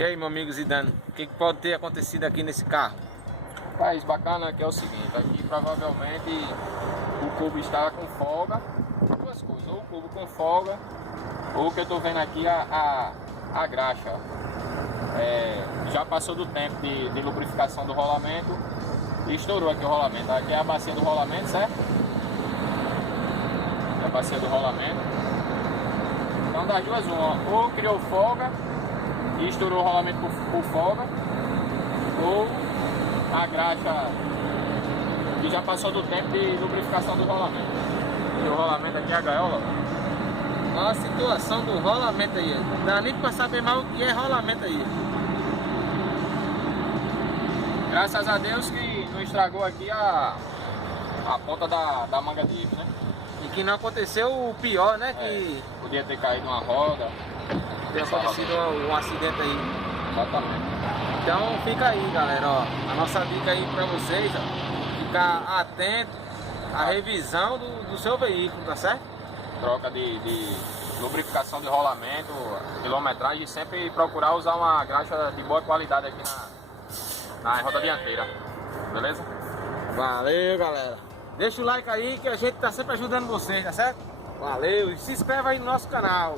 E aí, meu amigo Zidane, o que pode ter acontecido aqui nesse carro? Rapaz, bacana que é o seguinte, aqui provavelmente o cubo está com folga, duas coisas, ou o cubo com folga, ou o que eu estou vendo aqui a graxa. Já passou do tempo de lubrificação do rolamento e estourou aqui o rolamento. Aqui é a bacia do rolamento, certo? É a bacia do rolamento. Então das duas uma, ou criou folga e estourou o rolamento por folga, ou a graxa que já passou do tempo de lubrificação do rolamento. E o rolamento aqui é a gaiola. Olha a situação do rolamento aí. Não dá nem pra saber mais o que é rolamento aí. Graças a Deus que não estragou aqui a ponta da manga de eixo, né? E que não aconteceu o pior, né? Que Podia ter caído uma roda. tem acontecido um acidente aí. Exatamente. Então fica aí, galera, ó. A nossa dica aí pra vocês, ó. Ficar atento à revisão do seu veículo, tá certo? Troca de lubrificação de rolamento, quilometragem, e sempre procurar usar uma graxa de boa qualidade aqui na roda dianteira. Beleza? Valeu, galera. Deixa o like aí que a gente tá sempre ajudando vocês, tá certo? Valeu e se inscreva aí no nosso canal.